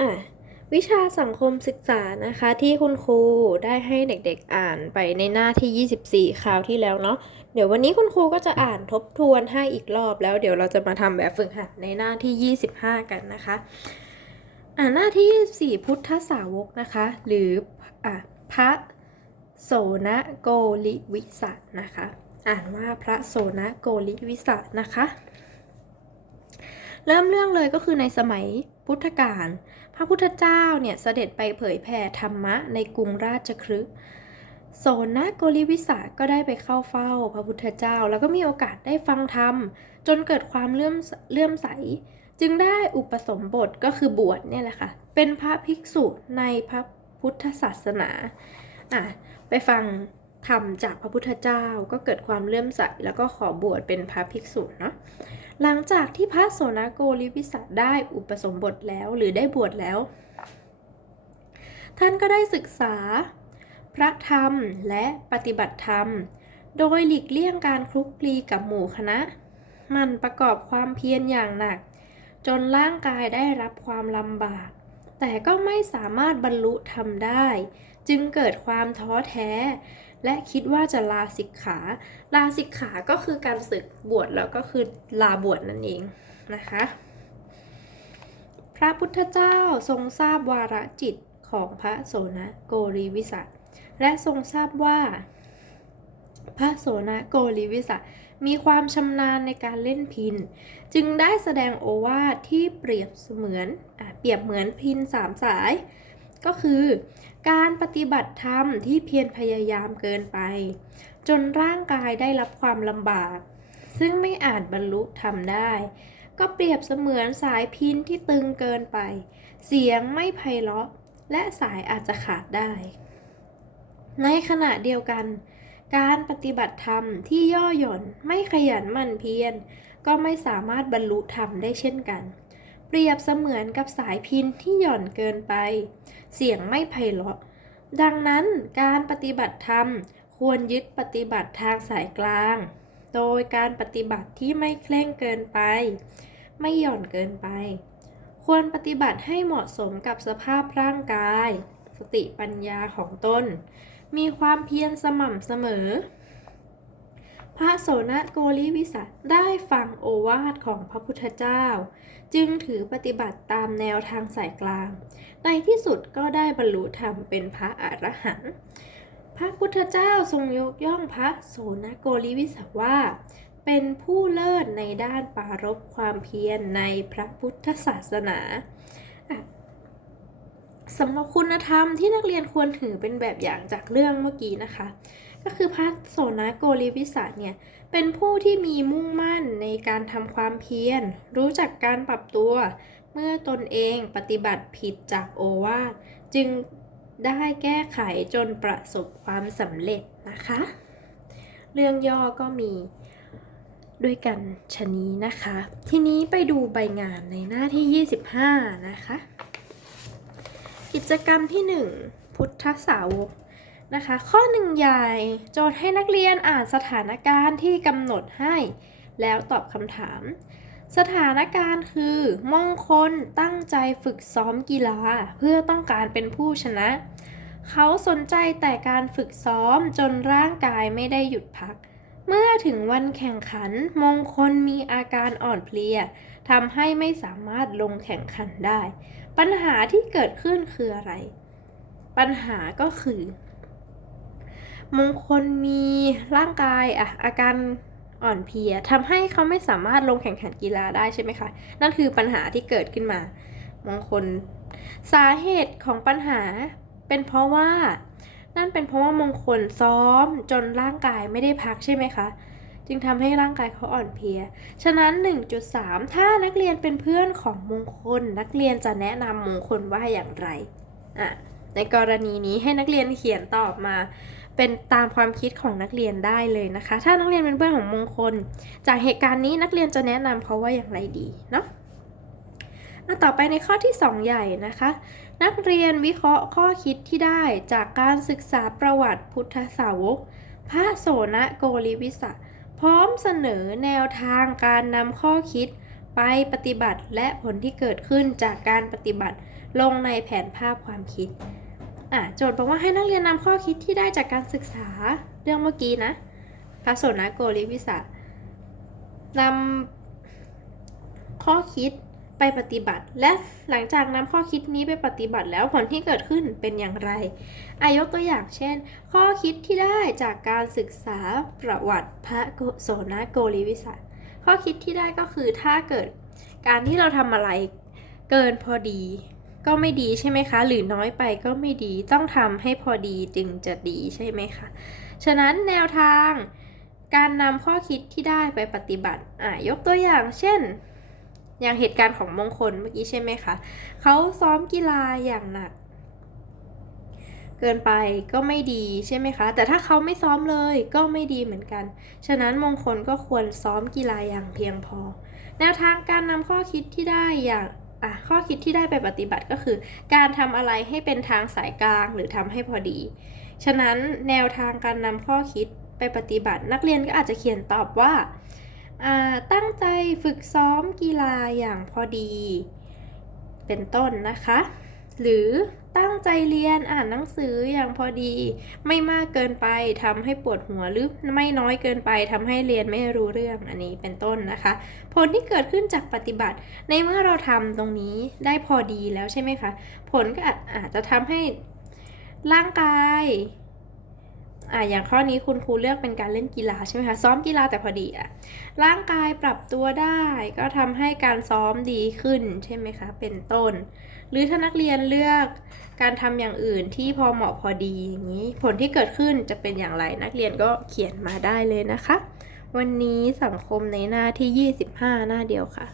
อะวิชาสังคมศึกษานะคะที่คุณครูได้ให้เด็กๆอ่านไปในหน้าที่ 24 คราวที่แล้วเนาะเดี๋ยววันนี้คุณครูก็จะอ่านทบทวนให้อีกรอบแล้วเดี๋ยวเราจะมาทำแบบฝึกหัดในหน้าที่ 25 กันนะคะ อ่านหน้าที่ 24 พุทธสาวกนะคะ หรืออะพระโสนโกลิวิสัทนะคะ อ่านว่าพระโสนโกลิวิสัทนะคะ เริ่มเรื่องเลยก็คือในสมัยพุทธกาลพระพุทธเจ้าเนี่ยเสด็จไปเผยแผ่ธรรมะในกรุงราชคฤห์โสนโกลิวิสาก็ได้ไปเข้าเฝ้าพระพุทธเจ้า แล้วก็มีโอกาสได้ฟังธรรม จนเกิดความเลื่อมเลื่อมใส จึงได้อุปสมบทก็คือบวชเนี่ยแหละค่ะ เป็นพระภิกษุในพระพุทธศาสนาอะไปฟัง ธรรมจากพระพุทธเจ้าก็เกิดความเลื่อมใสแล้วก็ขอบวชเป็นพระภิกษุเนาะหลังจากที่พระโสนโกลิวิสัทได้อุปสมบทแล้วหรือได้บวชแล้ว ท่านก็ได้ศึกษา พระธรรมและปฏิบัติธรรม โดยหลีกเลี่ยงการคลุกคลีกับหมู่คณะ มันประกอบความเพียรอย่างหนัก จนร่างกายได้รับความลำบาก แต่ก็ไม่สามารถบรรลุธรรมได้ จึงเกิดความท้อแท้ และคิดว่าจะลาสิกขา ลาสิกขาก็คือการศึกบวชแล้วก็คือลาบวชนั่นเองนะคะ พระพุทธเจ้าทรงทราบวาระจิตของพระโสนโกริวิสัและทรงทราบว่า พระโสนโกริวิสัท มีความชำนาญในการเล่นพิน จึงได้แสดงโอวาทที่เปรียบเสมือนอะเปรียบเหมือนพินสามสาย ก็คือ การปฏิบัติธรรมที่เพียรพยายามเกินไป จนร่างกายได้รับความลำบาก ซึ่งไม่อาจบรรลุธรรมได้ ก็เปรียบเสมือนสายพินที่ตึงเกินไป เสียงไม่ไพเราะ และสายอาจจะขาดได้ ในขณะเดียวกัน การปฏิบัติธรรมที่ย่อหย่อนไม่ขยันหมั่นเพียร ก็ไม่สามารถบรรลุธรรมได้เช่นกัน เปรียบเสมือนกับสายพินที่หย่อนเกินไป เสียงไม่ไพเราะ ดังนั้นการปฏิบัติธรรมควรยึดปฏิบัติทางสายกลาง โดยการปฏิบัติที่ไม่เคร่งเกินไป ไม่หย่อนเกินไป ควรปฏิบัติให้เหมาะสมกับสภาพร่างกาย สติปัญญาของตน มีความเพียรสม่ำเสมอ พระโสนโกลิวิสัทได้ฟังโอวาทของพระพุทธเจ้า จึงถือปฏิบัติตามแนวทางสายกลาง ในที่สุดก็ได้บรรลุธรรมเป็นพระอรหันต์พระพุทธเจ้าทรงยกย่องพระโสนโกลิวิสัทว่า เป็นผู้เลิศในด้านปรารบความเพียรในพระพุทธศาสนา สำหรับคุณธรรมที่นักเรียนควรถือเป็นแบบอย่างจากเรื่องเมื่อกี้นะคะ ก็คือพระโสนโกลิวิสัทเนี่ยเป็นผู้ที่มีมุ่งมั่นในการทำความเพียร รู้จักการปรับตัว เมื่อตนเองปฏิบัติผิดจากโอวาทจึงได้แก้ไขจนประสบความสำเร็จนะคะ เรื่องย่อก็มีด้วยกันชนี้นะคะ ทีนี้ไปดูใบงานในหน้าที่ 25 นะคะ กิจกรรมที่ 1 พุทธสาวกนะคะ ข้อหนึ่งใหญ่โจทย์ให้นักเรียนอ่านสถานการณ์ที่กำหนดให้ แล้วตอบคำถาม สถานการณ์คือมงคลตั้งใจฝึกซ้อมกีฬาเพื่อต้องการเป็นผู้ชนะ เขาสนใจแต่การฝึกซ้อมจนร่างกายไม่ได้หยุดพักเเมื่อถึงวันแข่งขันมงคลมีอาการอ่อนเพลียทำให้ไม่สามารถลงแข่งขันได้ ปัญหาที่เกิดขึ้นคืออะไร ปัญหาก็คือ มงคลมีร่างกายอะอาการอ่อนเพลียทำให้เขาไม่สามารถลงแข่งขันกีฬาได้ใช่ไหมคะ นั่นคือปัญหาที่เกิดขึ้นมา มงคล สาเหตุของปัญหาเป็นเพราะว่า นั่นเป็นเพราะว่ามงคลซ้อมจนร่างกายไม่ได้พักใช่ไหมคะ จึงทำให้ร่างกายเขาอ่อนเพลีย ฉะนั้น 1.3 ถ้านักเรียนเป็นเพื่อนของมงคล นักเรียนจะแนะนำมงคลว่าอย่างไรอะในกรณีนี้ให้นักเรียนเขียนตอบมา เป็นตามความคิดของนักเรียนได้เลยนะคะ ถ้านักเรียนเป็นเพื่อนของมงคล จากเหตุการณ์นี้นักเรียนจะแนะนำเขาว่าอย่างไรดีเนาะอะต่อไปในข้อที่ 2 ใหญ่นะคะ นักเรียนวิเคราะห์ข้อคิดที่ได้จากการศึกษาประวัติพุทธสาวก พระโสนโกลิวิสะ พร้อมเสนอแนวทางการนำข้อคิดไปปฏิบัติและผลที่เกิดขึ้นจากการปฏิบัติลงในแผนภาพความคิดอะโจทย์บอกว่าให้นักเรียนนำข้อคิดที่ได้จากการศึกษาเรื่องเมื่อกี้นะพระโสนโกริวิสานำข้อคิด ไปปฏิบัติ และหลังจากนำข้อคิดนี้ไปปฏิบัติแล้วผลที่เกิดขึ้นเป็นอย่างไร อายกตัวอย่างเช่น ข้อคิดที่ได้จากการศึกษาประวัติพระโสนโกริวิสาข้อคิดที่ได้ก็คือถ้าเกิดการที่เราทำอะไรเกินพอดีก็ไม่ดีใช่ไหมคะ หรือน้อยไปก็ไม่ดีต้องทำให้พอดีจึงจะดีใช่ไหมคะ ฉะนั้นแนวทางการนำข้อคิดที่ได้ไปปฏิบัติอะยกตัวอย่างเช่น อย่างเหตุการณ์ของมงคลเมื่อกี้ใช่ไหมคะเขาซ้อมกีฬาอย่างหนัก เกินไปก็ไม่ดีใช่ไหมคะ แต่ถ้าเขาไม่ซ้อมเลยก็ไม่ดีเหมือนกัน ฉะนั้นมงคลก็ควรซ้อมกีฬาอย่างเพียงพอ แนวทางการนำข้อคิดที่ได้อย่างอะข้อคิดที่ได้ไปปฏิบัติก็คือ การทำอะไรให้เป็นทางสายกลางหรือทำให้พอดี ฉะนั้นแนวทางการนำข้อคิดไปปฏิบัติ นักเรียนก็อาจจะเขียนตอบว่าอ่า ตั้งใจฝึกซ้อมกีฬาอย่างพอดี เป็นต้นนะคะ หรือตั้งใจเรียนอ่านหนังสืออย่างพอดี ไม่มากเกินไปทำให้ปวดหัวหรือไม่น้อยเกินไปทำให้เรียนไม่รู้เรื่องอันนี้เป็นต้นนะคะ ผลที่เกิดขึ้นจากปฏิบัติ ในเมื่อเราทำตรงนี้ได้พอดีแล้วใช่ไหมคะ ผลก็อาจจะทำให้ร่างกาย อ่าอย่างข้อนี้คุณครูเลือกเป็นการเล่นกีฬาใช่ไหมคะ ซ้อมกีฬาแต่พอดีอะร่างกายปรับตัวได้ ก็ทำให้การซ้อมดีขึ้นใช่ไหมคะ เป็นต้น หรือถ้านักเรียนเลือกการทำอย่างอื่นที่พอเหมาะพอดีอย่างนี้ ผลที่เกิดขึ้นจะเป็นอย่างไร นักเรียนก็เขียนมาได้เลยนะคะ วันนี้สังคมในหน้าที่ 25 หน้าเดียวค่ะ